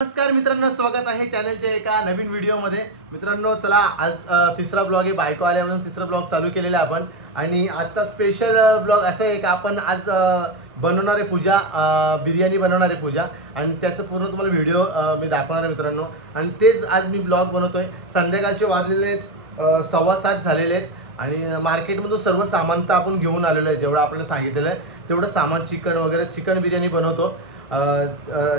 नमस्कार मित्रांनो, स्वागत आहे चॅनलच्या एका नवीन व्हिडिओमध्ये। मित्रांनो चला, आज तिसरा ब्लॉग आहे। बायको आल्या म्हणून तिसरा ब्लॉग चालू केलेला आपण। आणि आजचा स्पेशल ब्लॉग असा आहे की आपण आज बनवणार आहे पूजा, बिर्याणी बनवणार आहे पूजा, आणि त्याचं पूर्ण तुम्हाला व्हिडिओ मी दाखवणार आहे मित्रांनो। आणि तेच आज मी ब्लॉग बनवतोय। संध्याकाळचे वाजलेले 7:15 झालेले आहेत आणि मार्केटमधून सर्व सामान तर आपण घेऊन आलेलो आहे। जेवढं आपल्याला सांगितलेलं आहे तेवढं सामान, चिकन वगैरे, चिकन बिर्याणी बनवतो,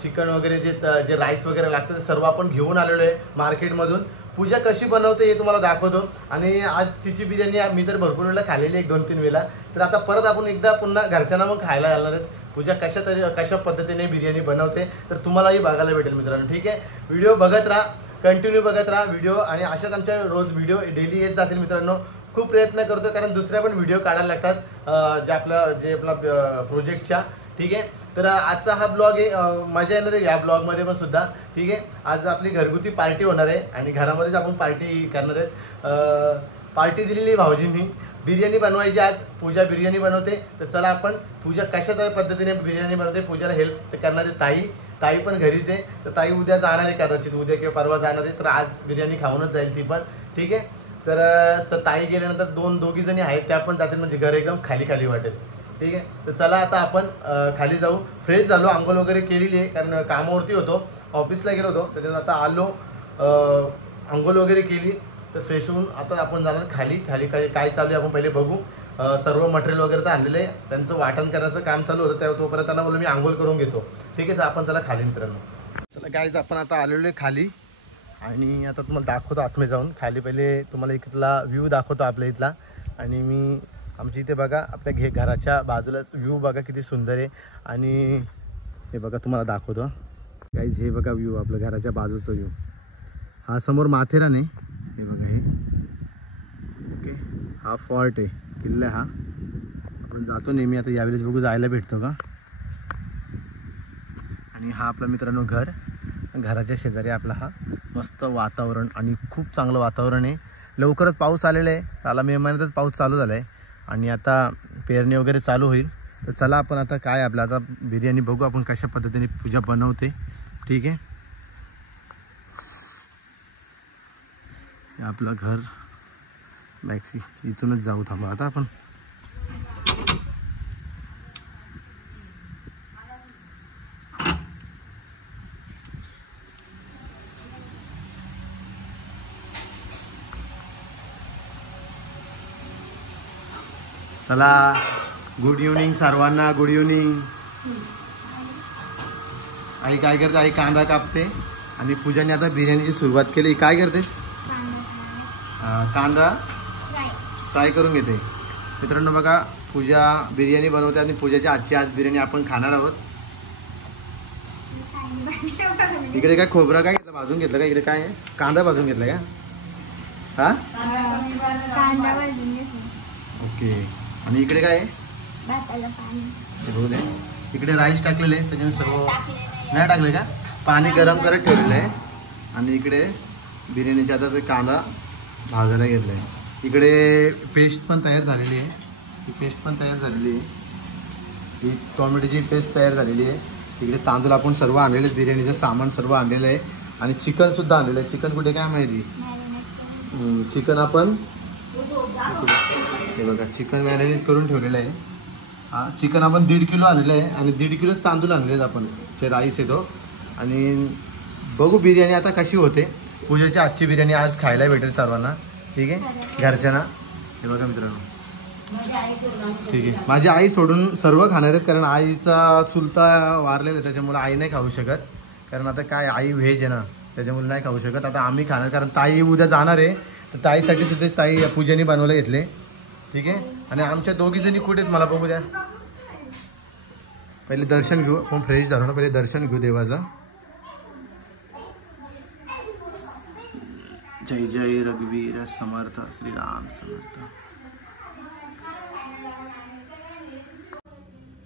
चिकन वगैरे जे राईस वगैरे लागतं ते सर्व आपण घेऊन आलेलो आहे मार्केटमधून। पूजा कशी बनवते हे तुम्हाला दाखवतो। आणि आज तिची बिर्याणी मी तर भरपूर वेळेला खाल्लेली, 1-2-3 वेळेला। तर आता परत आपण एकदा पुन्हा घरच्यांना मग खायला घालणार आहेत। पूजा कशा पद्धतीने बिर्याणी बनवते तर तुम्हालाही बघायला भेटेल मित्रांनो। ठीक आहे, व्हिडिओ बघत राहा, कंटिन्यू बघत राहा व्हिडिओ। आणि अशाच आमच्या रोज व्हिडिओ डेली येत जातील मित्रांनो। खूप प्रयत्न करतो कारण दुसऱ्या पण व्हिडिओ काढायला लागतात जे आपला प्रोजेक्टच्या। ठीक आहे, तर आजचा हा ब्लॉग आहे, मजा येणार आहे या ब्लॉगमध्ये पण सुद्धा। ठीक आहे, आज आपली घरगुती पार्टी होणार आहे आणि घरामध्येच आपण पार्टी करणार आहेत। पार्टी दिलेली भाऊजींनी, बिर्याणी बनवायची आज। पूजा बिर्याणी बनवते, तर चला आपण पूजा कशा पद्धतीने बिर्याणी बनवते, पूजाला हेल्प करणारे ताई पण घरीच आहे। तर ताई उद्या जाणार आहे, कदाचित उद्या किंवा परवा जाणार आहे, तर आज बिर्याणी खाऊनच जाईल ती पण। ठीक आहे, तर ताई गेल्यानंतर दोघी जणी आहेत, त्या पण जातील, म्हणजे घर एकदम खाली वाटेल। ठीक आहे, तर चला आता आपण खाली जाऊ। फ्रेश झालो, आंघोळ वगैरे केलेली आहे कारण कामावरती होतो, ऑफिसला गेलो होतो, त्याच्यात आता आलो, आंघोळ वगैरे केली, तर फ्रेश होऊन आता आपण जाणार खाली काय चालू आहे आपण पहिले बघू। सर्व मटेरियल वगैरे तर आणलेलं आहे, त्यांचं वाटण करायचं काम चालू होतं, तेव्हा तोपर्यंत त्यांना बोललो मी आंघोळ करून घेतो। ठीक आहे, तर आपण चला खाली मित्रांनो। चला गाईज, आपण आता आलेलो आहे खाली आणि आता तुम्हाला दाखवतो आतमध्ये जाऊन। खाली पहिले तुम्हाला इथला व्ह्यू दाखवतो आपल्या इथला। आणि मी आमच्या इथे बघा, आपल्या घराच्या बाजूलाच व्ह्यू बघा किती सुंदर आहे। आणि हे बघा तुम्हाला दाखवतो गाईज, हे बघा व्ह्यू, आपल्या घराच्या बाजूचा व्ह्यू। हा समोर माथेरान आहे, हे बघा हे। ओके, हा फॉर्ट आहे, किल्ला हा। आपण जातो नेहमी, आता यावेळेस बघू जायला भेटतो का। आणि हा आपला मित्रांनो घराच्या शेजारी आपला हा मस्त वातावरण आणि खूप चांगलं वातावरण आहे। लवकरच पाऊस आलेला आहे, त्याला मे महिन्यातच पाऊस चालू झाला आहे आणि आता पेरणी वगैरे चालू होईल। तर चला आपण आता काय आपलं आता बिर्याणी बघू आपण कशा पद्धतीने पूजा बनवते। ठीक आहे, आपलं घर मॅक्सी, इथूनच जाऊ, थांबा आता आपण। चला, गुड इव्हनिंग सर्वांना, गुड इव्हनिंग। आई काय करते, आई कांदा कापते आणि पूजाने आता बिर्याणीची सुरुवात केली। काय करते, कांदा फ्राय करून घेते मित्रांनो। बघा, पूजा बिर्याणी बनवते आणि पूजाची आजची आज बिर्याणी आपण खाणार आहोत। इकडे काय खोबरं काय घेतलं, भाजून घेतलं का, इकडे काय आहे, कांदा भाजून घेतला का, हा कांदा भाजून घेतला। ओके, आणि इकडे काय आहे, इकडे राईस टाकलेले आहे, त्याच्यामुळे सर्व नाही टाकले का, पाणी गरम करत ठेवलेलं आहे। आणि इकडे बिर्याणीचा आता ते कांदा भाजायला घेतला आहे। इकडे पेस्ट पण तयार झालेली आहे, ही पेस्ट पण तयार झालेली आहे, ही टोमॅटोची पेस्ट तयार झालेली आहे। इकडे तांदूळ आपण सर्व आणलेले, बिर्याणीचं सामान सर्व आणलेलं आहे आणि चिकन सुद्धा आणलेलं आहे। चिकन कुठे काय माहिती, चिकन आपण हे बघा, चिकन मॅरिनेट करून ठेवलेलं आहे। हा चिकन आपण 1.5 किलो आणलेलं आहे आणि 1.5 किलो तांदूळ आणलेले आहेत आपण, जे राईस येतो। आणि बघू बिर्याणी आता कशी होते। पूजाची आजची बिर्याणी आज खायला भेटेल सर्वांना। ठीक आहे, घरच्यांना। हे बघा मित्रांनो, ठीक आहे, माझी आई सोडून सर्व खाणार आहेत कारण आईचा चुलता वारलेला आहे, त्याच्यामुळे आई नाही खाऊ शकत कारण आता काय, आई व्हेज आहे ना, त्याच्यामुळे नाही खाऊ शकत। आता आम्ही खाणार कारण ताई उद्या जाणार आहे, तर ताईसाठी सुद्धा ताई पूजेने बनवले घेतले। ठीक आहे, आणि आमच्या दोघी जणी कुठे आहेत मला बघू द्या, पहिले दर्शन घेऊ, आपण फ्रेश झालो ना, पहिले दर्शन घेऊ देवाचं। जय जय रघुवीर समर्थ, श्रीराम समर्थ।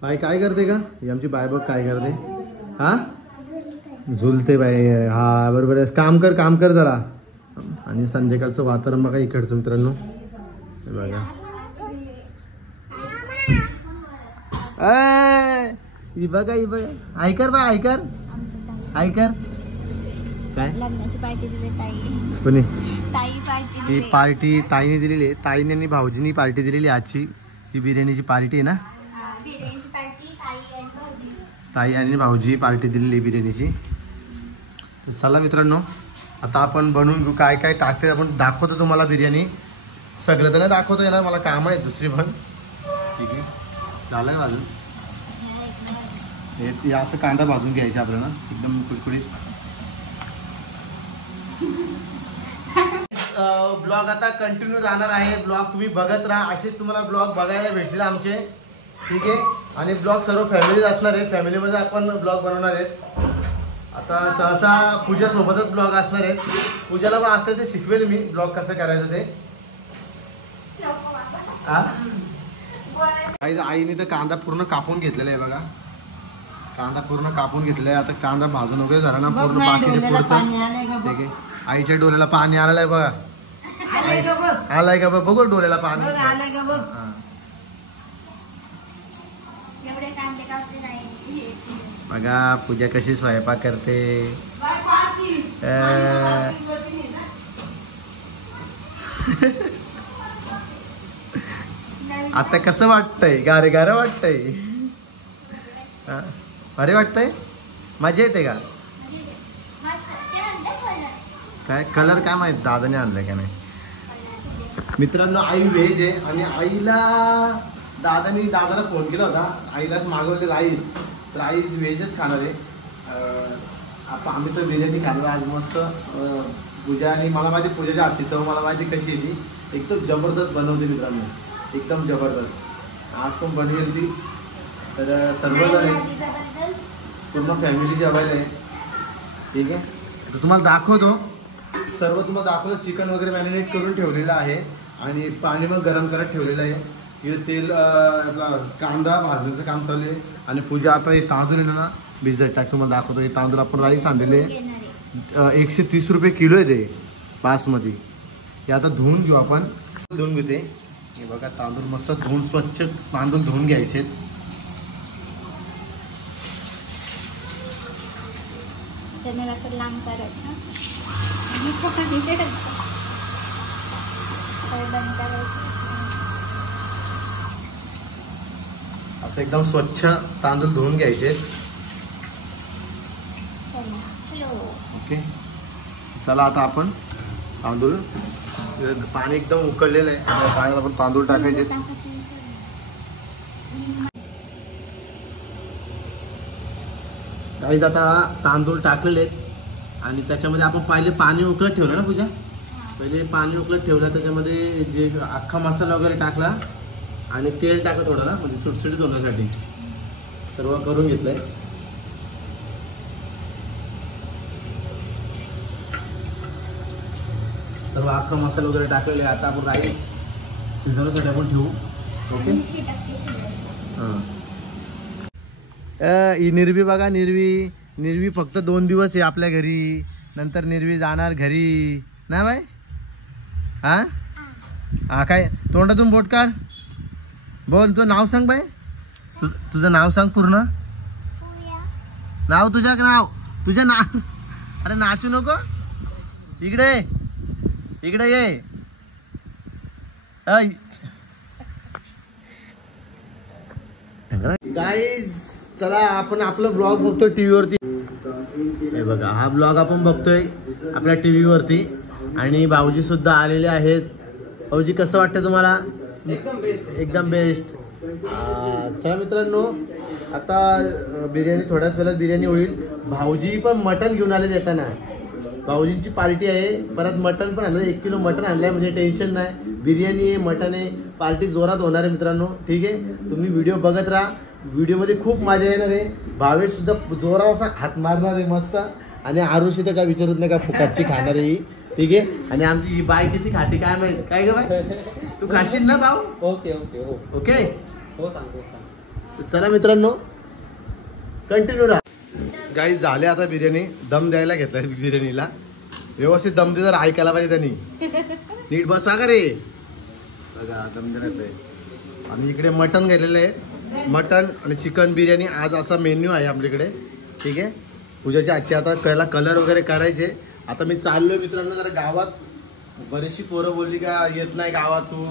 बाई काय करते का, ही आमची बाय बघ काय करते, हा झुलते बाई, हा बरोबर आहे, काम कर जरा। आणि संध्याकाळचं वातावरण बघा इकडचं मित्रांनो, बघा ही बघा, ऐकर बा, ऐकर काय लग्नाची पार्टी दिली ताई. कोणी ताई पार्टी ही दिली. पार्टी ताईने दिलेली आहे. ताईने आणि भाऊजींनी पार्टी दिलेली आहे आजची. ही बिर्याणीची पार्टी आहे ना. बिर्याणीची पार्टी ताई आणि भाऊजी. ताई आणि भाऊजी पार्टी दिलेली आहे बिर्याणीची. चला मित्रांनो आता आपण बनवून घेऊ. काय काय टाकते आपण दाखवतो तुम्हाला. बिर्याणी सगळं तर नाही दाखवतो येणार, मला काम आहे दुसरी पण. ठीक आहे झालं भाजून. हे असं कांदा भाजून घ्यायचा आपल्याला एकदम कुडकुडीत. ब्लॉग आता कंटिन्यू राहणार आहे. ब्लॉग तुम्ही बघत राहा. असेच तुम्हाला ब्लॉग बघायला भेटतील आमचे. ठीक आहे. आणि ब्लॉग सर्व फॅमिलीज असणार आहे. फॅमिलीमध्ये आपण ब्लॉग बनवणार आहेत. आता सहसा पूजासोबतच ब्लॉग असणार आहेत. पूजाला पण असतं ते शिकवेल मी ब्लॉग कसं करायचं ते. आईने तर कांदा पूर्ण कापून घेतलेला आहे बघा. कांदा पूर्ण कापून घेतलेला आहे. आता कांदा भाजून वगैरे झाला ना पूर्ण बाकीचे पुढचं. ठीक आहे. आईच्या डोळ्याला पाणी आलेलं आहे बघा. आलाय का बघ डोळ्याला पाणी. एवढे कांदे कापले नाही. बघा पूजा कशी स्वयंपाक करते. आता कसं वाटतंय. गारे गारे वाटतंय. अरे वाटतंय. मजा येते का. काय कलर काय माहित दादाने आणलाय का नाही. मित्रांनो आई व्हेज आहे आणि दादाला फोन केला होता. आईलाच मागवले राईस. तर आई व्हेजच खाणार आहे. आम्ही तर बिर्याणी खाणार आज मस्त. पूजा आणि मला माझी पूजाची आजची चव मला माहिती कशी आहे ती. एकदम जबरदस्त बनवते मित्रांनो. एकदम जबरदस्त. आज पण बनवेल ती. तर सर्वजण पूर्ण फॅमिली जेवायला आहे. ठीक आहे. तर तुम्हाला दाखवतो सर्व. तुम्हाला दाखवलं चिकन वगैरे मॅरिनेट करून ठेवलेलं आहे आणि पाणी पण गरम करत ठेवलेलं आहे. इकडे तेल आपला कांदा भाजण्याचं काम चालू आहे. आणि पूजा आता हे तांदूळ आहे ना भिजत टाक. तुम्हाला दाखवतो. हे तांदूळ आपण राईस आणलेले 130 रुपये किलो आहे ते बासमती. हे आता धुवून घेऊ आपण. धुवून घेते. हे बघा तांदूळ मस्त धुवून स्वच्छ तांदूळ धुवून घ्यायचे. त्यांना असं लांब करायचं. असं एकदम स्वच्छ तांदूळ धुवून घ्यायचे. ओके चला आता आपण तांदूळ पाणी एकदम उकळलेलं आहे. पाण्याला आपण तांदूळ टाकायचे. काही आता तांदूळ टाकलेले आहेत आणि त्याच्यामध्ये आपण पहिले पाणी उकळत ठेवलं ना पूजा. पहिले पाणी उकळत ठेवलं त्याच्यामध्ये जे अख्खा मसाला वगैरे टाकला आणि तेल टाकलं थोडं ना म्हणजे सुटसुटीत होण्यासाठी. सर्व करून घेतलंय. सर्व अख्खा मसाला वगैरे टाकलेले. आता आपण राईस शिजवण्यासाठी आपण ठेवू. ओके. ही निर्वी बघा. निर्वी फक्त 2 दिवस आहे आपल्या घरी. नंतर निर्वी जाणार घरी ना बाय. हा काय तोंडातून बोट काढ. बोल तुझं नाव सांग बाय. तुझं नाव सांग पूर्ण नाव. तुझं नाव. अरे नाचू नको. इकडे ये. गाईज चला आपण आपलं ब्लॉग बघतोय टीव्हीवरती. हे बघा हा ब्लॉग आपण बघतोय आपल्या टीव्हीवरती आणि भाऊजी सुद्धा आलेले आहेत. भाऊजी कसं वाटतं तुम्हाला. एकदम बेस्ट. चला मित्रांनो आता बिर्याणी थोड्याच वेळात बिर्याणी होईल. भाऊजी पण मटण घेऊन आले येताना. भाऊजींची पार्टी आहे. परत मटण पण आणलं. 1 किलो मटण आणलंय म्हणजे टेन्शन नाही. बिर्याणी आहे मटण आहे. पार्टी जोरात होणार आहे मित्रांनो. ठीक आहे. तुम्ही व्हिडिओ बघत राहा. व्हिडिओमध्ये खूप मजा येणार आहे. भावेश सुद्धा जोरात असा हात मारणार आहे मस्त. आणि आरुषी तर काय विचारत नाही का फुकटची खाणार आहे. ठीक आहे. आणि आमची ही बाय किती खाते काय माहिती. काय ग बाय तू खाशील ना भाऊ. ओके ओके ओके हो सांगतो. चला मित्रांनो कंटिन्यू राहा. गाईज झाले आता बिर्याणी. दम द्यायला घेतलाय बिर्याणीला. व्यवस्थित दम दे जर ऐकायला पाहिजे त्यांनी. नीट बसा का रे. बघा दम देण्यात आहे. आणि इकडे मटण घेतलेलं आहे. मटण आणि चिकन बिर्याणी आज असा मेन्यू आहे आपल्याकडे. ठीक आहे. पूजाची आजची आता कलर वगैरे करायचे. आता मी चाललोय मित्रांनो जरा गावात. बरीचशी पोरं बोलली का येत नाही गावात तू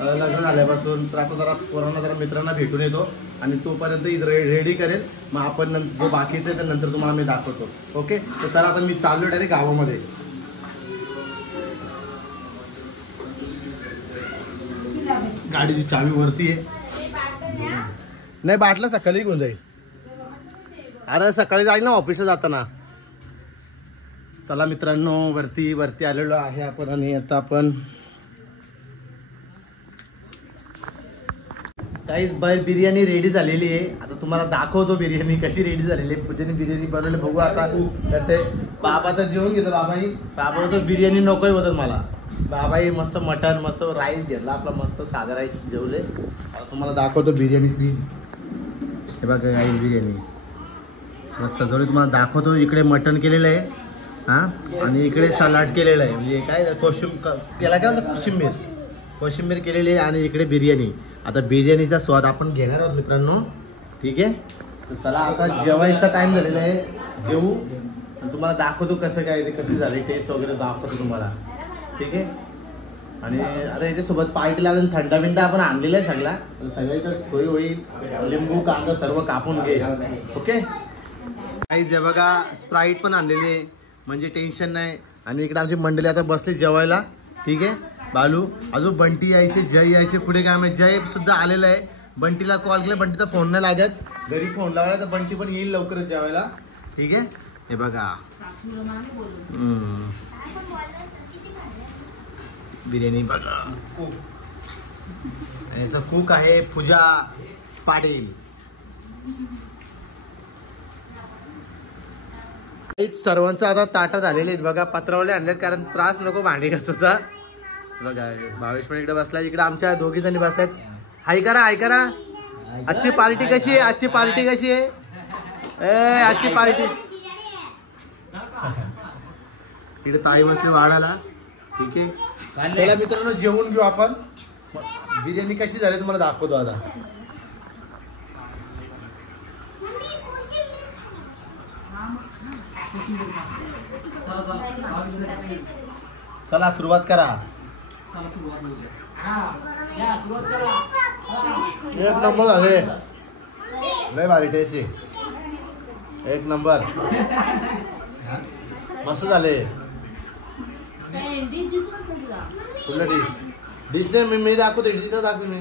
लग्न झाल्यापासून, तर आता जरा पोरांना जरा मित्रांना भेटून येतो आणि तोपर्यंत रेडी करेल. मग आपण जो बाकीचं आहे तर नंतर तुम्हाला मी दाखवतो. ओके, तर चला आता मी चाललो डायरेक्ट गावामध्ये. गाडीची चावी वरती आहे. नाही बाटला सकाळी घेऊन जाईल. अरे सकाळी जाईल ना ऑफिसला जाताना. चला मित्रांनो वरती आलेलो आहे आपण आणि आता आपण काहीच बिर्याणी रेडी झालेली आहे. आता तुम्हाला दाखवतो बिर्याणी कशी रेडी झालेली आहे. पूजेने बिर्याणी बनवली बघू आता कसे. बाबा तर जेवून घेतो. बाबा तर बिर्याणी नकोय होतं मला. बाबाही मस्त मटन मस्त राईस घेतला आपला मस्त साधा राईस जेवले. आता तुम्हाला दाखवतो बिर्याणीची. हे बघा राईस बिर्याणी सजवली तुम्हाला दाखवतो. इकडे मटन केलेलं आहे आणि इकडे सलाड केलेलं आहे. म्हणजे काय त्याला काय म्हणतात कोशिंबीर केलेली आहे आणि इकडे बिर्याणी. आता बिर्याणीचा स्वाद आपण घेणार आहोत मित्रांनो. ठीक आहे, तर चला आता जेवायचा टाइम झालेला आहे. जेवू आणि तुम्हाला दाखवतो कसं काय ते कशी झाली टेस्ट वगैरे दाखवतो तुम्हाला. ठीक आहे, आणि आता याच्यासोबत पार्टीला अजून थंडा बिंडा आपण आणलेला आहे सगळा. सगळ्याचं सोय होईल. लिंबू कांदा सर्व कापून घे. ओके काही जे बघा स्प्राईट पण आणलेली आहे म्हणजे टेन्शन नाही. आणि इकडे आमची मंडळी आता बसली जेवायला. ठीक आहे, बालू अजून बंटी यायचे, जय यायचे. पुढे काय माहिती जय सुद्धा आलेला आहे. बंटीला कॉल केला, बंटीचा फोन नाही लागत. घरी फोन लावला तर बंटी पण येईल लवकरच जेवायला. ठीक आहे, हे बघा बिर्याणी बघा. याचा कुक आहे पूजा पाटील. सर्वांचं आता ताटा झालेले आहेत बघा. पत्रावले आणलेत कारण त्रास नको भांडी घासायचा. बघा भावेश पण इकडे बसला. इकडे आमच्या दोघी जणी बसतात. हाय करा आजची पार्टी कशी आहे. आजची पार्टी कशी आहे. आजची पार्टी इकडे ताई बसली वाढायला. ठीक आहे, चला मित्रांनो जेवून घेऊ आपण. बिर्याणी कशी झाली तुम्हाला दाखवतो आता. चला सुरुवात करा. एक नंबर झाले. लय भारी टेस्ट आहे. एक नंबर मस्त झाले. कुठलं डिश नाही मी दाखवते. डिश तर दाखव मी.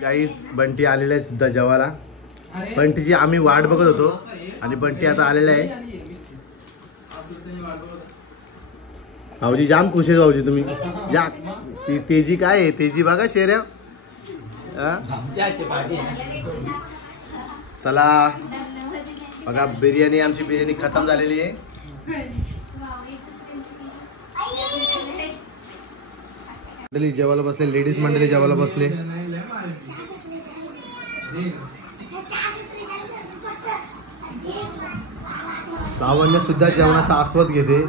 गाईज बंटी आलेला आहे सुद्धा जेवायला. बंटीची आम्ही वाट बघत होतो आणि बंटी आता आलेला आहे. भाऊजी जाम खुश आहे. भाऊजी तुम्ही या. तेजी काय आहे तेजी बघा शेऱ्या. चला बघा बिर्याणी आमची बिर्याणी खतम झालेली आहे. मंडळी जेवायला बसले. लेडीज मंडळी जेवायला बसले. लावण्य सुद्धा जेवणाचा आस्वाद घेते.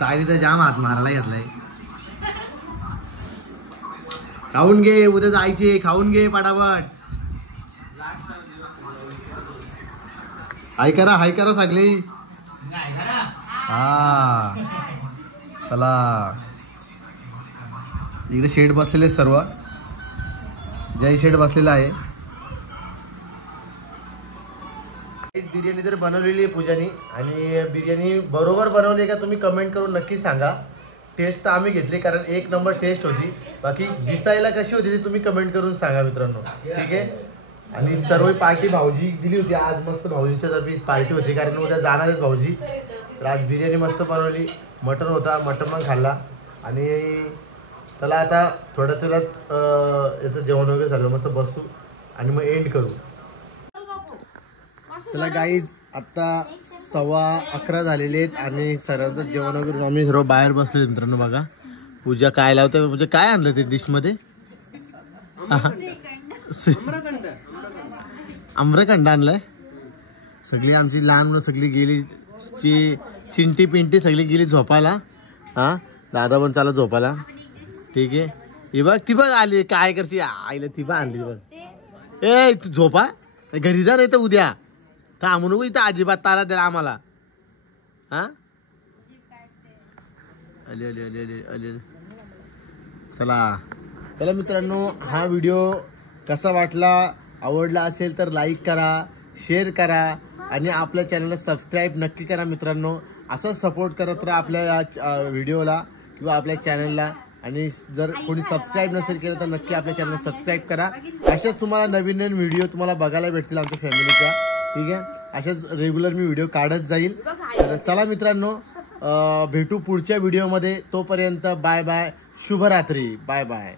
ताईने तर जाम हात मारायला घेतलाय. खाऊन घे उद्या जायचे. खाऊन घे पटापट. हाय करा सगळी. हा चला इकडे शेड बसलेले सर्व. जय शेड बसलेला आहे. बिर्याणी तर बनवलेली आहे पूजानी आणि बिर्याणी बरोबर बनवली का तुम्ही कमेंट करून नक्की सांगा. टेस्ट तर आम्ही घेतली कारण एक नंबर टेस्ट होती. बाकी दिसायला कशी होती ते तुम्ही कमेंट करून सांगा मित्रांनो. ठीक आहे, आणि सर्व पार्टी भाऊजी दिली होती आज. मस्त भाऊजीच्या तर्फे पार्टी होती कारण उद्या जाणार आहेत भाऊजी. तर आज बिर्याणी मस्त बनवली. मटन होता, मटन पण खाल्ला. आणि चला आता थोड्याच वेळात याचं जेवण वगैरे झालं मस्त बसू आणि मग एंड करू. चला गाईज आता 11:15 झालेले आहेत आणि सर्वांचं जेवण वगैरे आम्ही सर्व बाहेर बसलो मित्रांनो. बघा पूजा काय लावते. म्हणजे काय आणलं ते डिश मध्ये. आम्रखंड आणलंय. सगळी आमची लहान मुलं सगळी गेली. चिंटी पिंटी सगळी गेली झोपायला. हा दादा पण चालला झोपायला. ठीक आहे, ही बघ ती बघ आली. काय करते आईला ती बघ आणली बघ. ए तू झोपा घरी जा नाही तर उद्या थांबू नको इथं अजिबात तारा द्या आम्हाला हा अली अली अली अली अली चला चला मित्रांनो हा व्हिडिओ कसा वाटला आवडला असेल तर लाईक करा शेअर करा आणि आपल्या चॅनलला सबस्क्राईब नक्की करा मित्रांनो असंच सपोर्ट करत राहा आपल्या या व्हिडिओला किंवा आपल्या चॅनलला आणि जर कोणी सबस्क्राईब नसेल केलं तर नक्की आपल्या चॅनलला सबस्क्राईब करा अशाच तुम्हाला नवीन नवीन व्हिडिओ तुम्हाला बघायला भेटतील आमच्या फॅमिलीच्या ठीक आहे अशाच रेग्युलर मी व्हिडिओ काढत जाईल तर चला मित्रांनो भेटू पुढच्या व्हिडिओमध्ये तोपर्यंत बाय बाय शुभरात्री बाय बाय